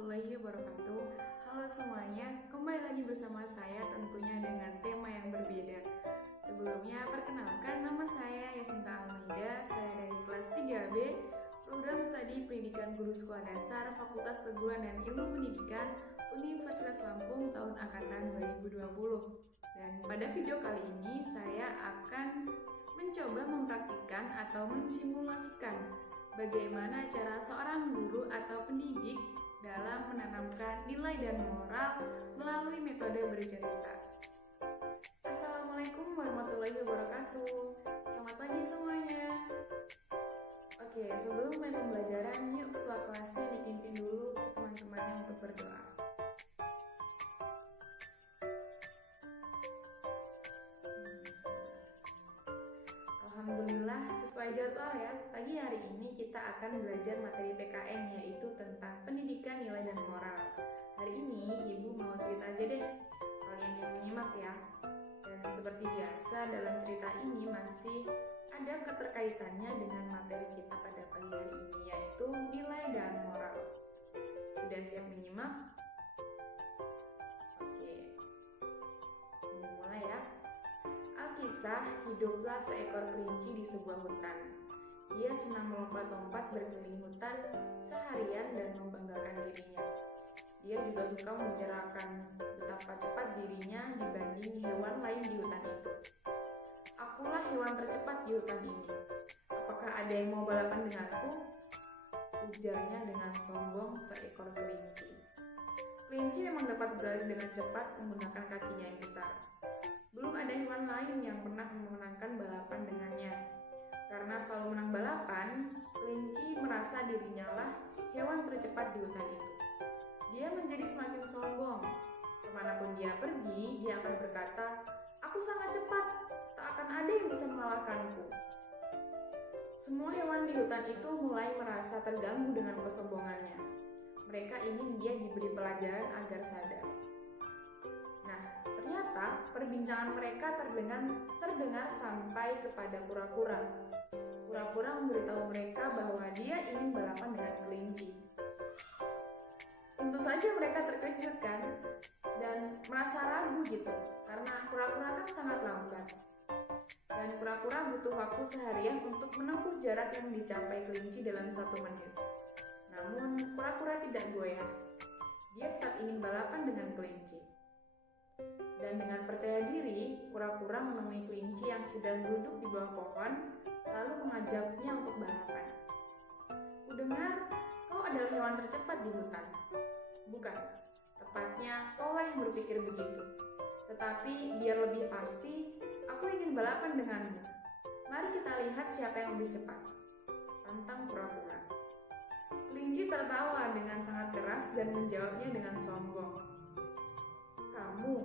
warahmatullahi wabarakatuh. Halo semuanya, kembali lagi bersama saya tentunya dengan tema yang berbeda. Sebelumnya, perkenalkan nama saya Yasinta Almeida, saya dari kelas 3B, Program Studi Pendidikan Guru Sekolah Dasar, Fakultas Keguruan dan Ilmu Pendidikan, Universitas Lampung tahun angkatan 2020. Dan pada video kali ini, saya akan mencoba mempraktikkan atau mensimulasikan bagaimana cara seorang guru atau pendidik dalam menanamkan nilai dan moral melalui metode bercerita. Assalamualaikum warahmatullahi wabarakatuh. Selamat pagi semuanya. Oke, sebelum mulai pembelajaran, yuk ketua kelasnya dipimpin dulu teman-temannya untuk berdoa. Alhamdulillah sesuai jadwal ya. Pagi hari ini kita akan belajar materi PKN yaitu tentang pendidikan, nilai dan moral. Hari ini Ibu mau cerita aja deh. Kalian yang menyimak ya. Dan seperti biasa dalam cerita ini masih ada keterkaitannya dengan materi kita pada pagi hari ini yaitu nilai dan moral. Sudah siap menyimak? Oke. Ini mulai ya. Alkisah, hiduplah seekor kelinci di sebuah hutan. Dia senang melompat-lompat berkeliling hutan seharian dan membanggakan dirinya. Dia juga suka mencerahkan betapa cepat dirinya dibanding hewan lain di hutan itu. Akulah hewan tercepat di hutan ini. Apakah ada yang mau balapan denganku? Ujarnya dengan sombong seekor kelinci. Kelinci memang dapat berlari dengan cepat menggunakan kakinya yang besar. Belum ada hewan lain yang pernah memenangkan balapan dengannya. Karena selalu menang balapan, kelinci merasa dirinya lah hewan tercepat di hutan itu. Dia menjadi semakin sombong. Kemanapun dia pergi, dia akan berkata, "Aku sangat cepat, tak akan ada yang bisa mengalahkanku." Semua hewan di hutan itu mulai merasa terganggu dengan kesombongannya. Mereka ingin dia diberi pelajaran agar sadar. Ternyata perbincangan mereka terdengar sampai kepada kura-kura. Kura-kura memberitahu mereka bahwa dia ingin balapan dengan kelinci. Tentu saja mereka terkejut kan dan merasa ragu gitu karena kura-kura kan sangat lambat. Dan kura-kura butuh waktu seharian untuk menempuh jarak yang dicapai kelinci dalam 1 menit. Namun kura-kura tidak goyah. Dia tetap ingin balapan dengan kelinci. Dan dengan percaya diri, kura-kura menemui kelinci yang sedang duduk di bawah pohon, lalu mengajaknya untuk balapan. "Kudengar, kau adalah hewan tercepat di hutan." "Bukan, tepatnya kaulah yang berpikir begitu. Tetapi biar lebih pasti, aku ingin balapan denganmu. Mari kita lihat siapa yang lebih cepat," tantang kura-kura. Kelinci tertawa dengan sangat keras dan menjawabnya dengan sombong. "Kamu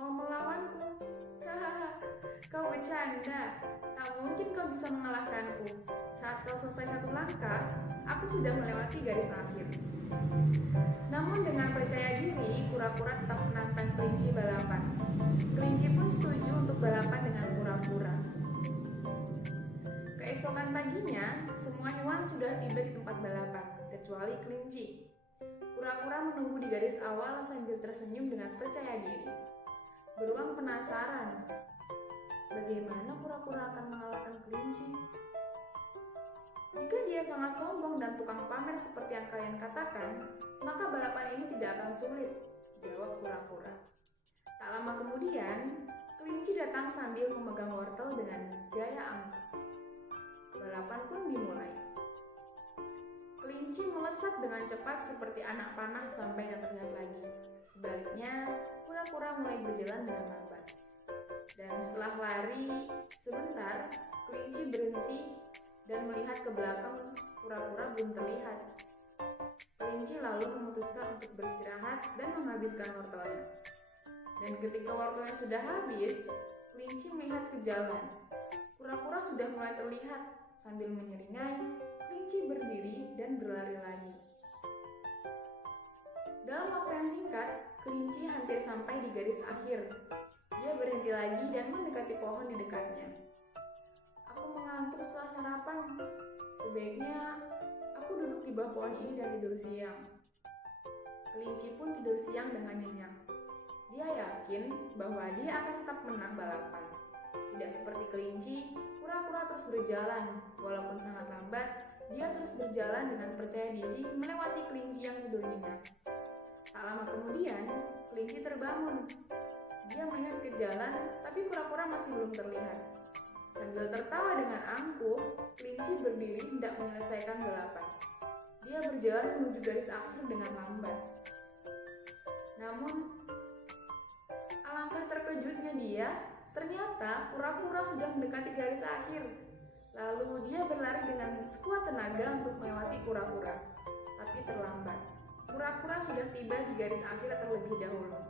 mau melawanku? Hahaha, kau bercanda. Tak mungkin kau bisa mengalahkanku. Saat kau selesai 1 langkah, aku sudah melewati garis akhir." Namun dengan percaya diri, kura-kura tetap menantang kelinci balapan. Kelinci pun setuju untuk balapan dengan kura-kura. Keesokan paginya, semua hewan sudah tiba di tempat balapan, kecuali kelinci. Kura-kura menunggu di garis awal sambil tersenyum dengan percaya diri. Beruang penasaran, bagaimana kura-kura akan mengalahkan kelinci? "Jika dia sangat sombong dan tukang pamer seperti yang kalian katakan, maka balapan ini tidak akan sulit," jawab kura-kura. Tak lama kemudian, kelinci datang sambil memegang wortel dengan gaya angkuh. Balapan pun dimulai. Kelinci melesat dengan cepat seperti anak panah sampai tak terlihat lagi. Sebaliknya, kura-kura mulai berjalan dengan lambat. Dan setelah lari sebentar, kelinci berhenti dan melihat ke belakang. Kura-kura belum terlihat. Kelinci lalu memutuskan untuk beristirahat dan menghabiskan wortelnya. Dan ketika wortelnya sudah habis, kelinci melihat ke jalan. Kura-kura sudah mulai terlihat. Sambil menyeringai, kelinci berdiri dan berlari lagi. Dalam waktu yang singkat, kelinci hampir sampai di garis akhir. Dia berhenti lagi dan mendekati pohon di dekatnya. "Aku mengantuk setelah sarapan. Sebaiknya aku duduk di bawah pohon ini dan tidur siang." Kelinci pun tidur siang dengan nyenyak. Dia yakin bahwa dia akan tetap menang balapan. Tidak seperti kelinci, kura-kura terus berjalan. Walaupun sangat lambat, dia terus berjalan dengan percaya diri melewati kelinci yang tidur nyenyak. Tak lama kemudian, kelinci terbangun. Dia melihat ke jalan, tapi kura-kura masih belum terlihat. Sambil tertawa dengan angkuh, kelinci berdiri hendak menyelesaikan balapan. Dia berjalan menuju garis akhir dengan lambat. Namun, alangkah terkejutnya dia, ternyata kura-kura sudah mendekati garis akhir. Lalu dia berlari dengan sekuat tenaga untuk melewati kura-kura, tapi terlambat. Kura-kura sudah tiba di garis akhir terlebih dahulu.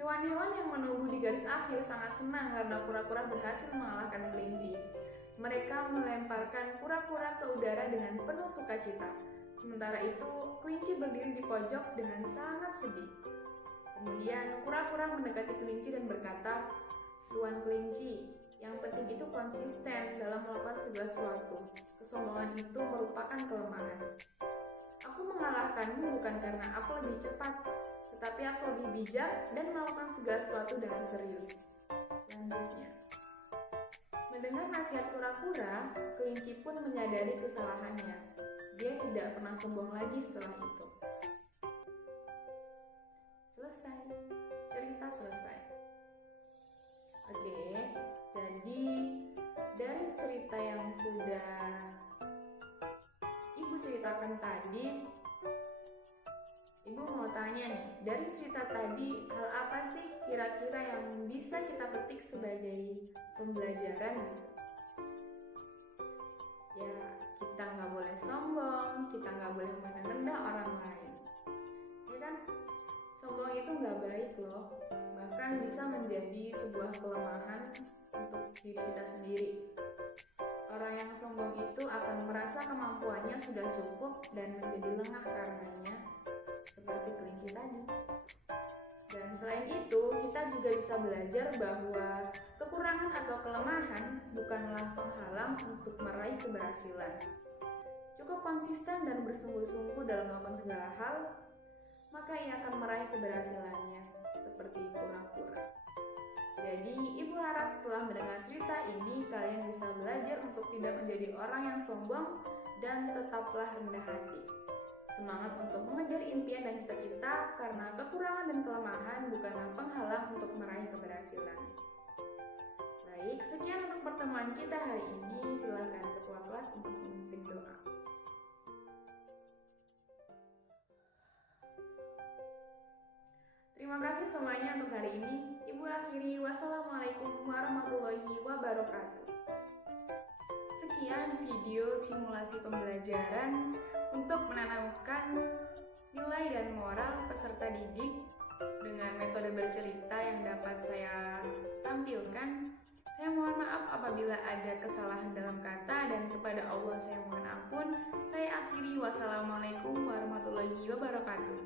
Hewan-hewan yang menunggu di garis akhir sangat senang karena kura-kura berhasil mengalahkan kelinci. Mereka melemparkan kura-kura ke udara dengan penuh sukacita. Sementara itu, kelinci berdiri di pojok dengan sangat sedih. Kemudian, kura-kura mendekati kelinci dan berkata, "Tuan kelinci, yang penting itu konsisten dalam melakukan segala sesuatu. Kesombongan itu merupakan kelemahan. Aku mengalahkanmu bukan karena aku lebih cepat, tetapi aku lebih bijak dan melakukan segala sesuatu dengan serius." Lanjutnya, mendengar nasihat kura-kura, kelinci pun menyadari kesalahannya. Dia tidak pernah sombong lagi setelah itu. Selesai. Cerita selesai. Oke, jadi dari cerita yang sudah Ibu ceritakan tadi, Ibu mau tanya nih, dari cerita tadi hal apa sih kira-kira yang bisa kita petik sebagai pembelajaran gitu? Ya, kita nggak boleh sombong, kita nggak boleh memandang rendah orang lain. Ya kan? Sombong itu nggak baik loh, bahkan bisa menjadi sebuah kelemahan untuk diri kita sendiri. Orang yang sombong itu akan merasa kemampuannya sudah cukup dan menjadi lengah karenanya, seperti kelinci tadi. Dan selain itu, kita juga bisa belajar bahwa kekurangan atau kelemahan bukanlah penghalang untuk meraih keberhasilan. Cukup konsisten dan bersungguh-sungguh dalam melakukan segala hal, maka ia akan meraih keberhasilannya, seperti kura-kura. Jadi, Ibu harap setelah mendengar cerita ini, kalian bisa belajar untuk tidak menjadi orang yang sombong dan tetaplah rendah hati. Semangat untuk mengejar impian dan cita-cita, karena kekurangan dan kelemahan bukanlah penghalang untuk meraih keberhasilan. Baik, sekian untuk pertemuan kita hari ini. Silakan ketua kelas untuk memimpin doa. Terima kasih semuanya untuk hari ini. Ibu akhiri, wassalamualaikum warahmatullahi wabarakatuh. Sekian video simulasi pembelajaran untuk menanamkan nilai dan moral peserta didik dengan metode bercerita yang dapat saya tampilkan. Saya mohon maaf apabila ada kesalahan dalam kata, dan kepada Allah saya mohon ampun. Saya akhiri, wassalamualaikum warahmatullahi wabarakatuh.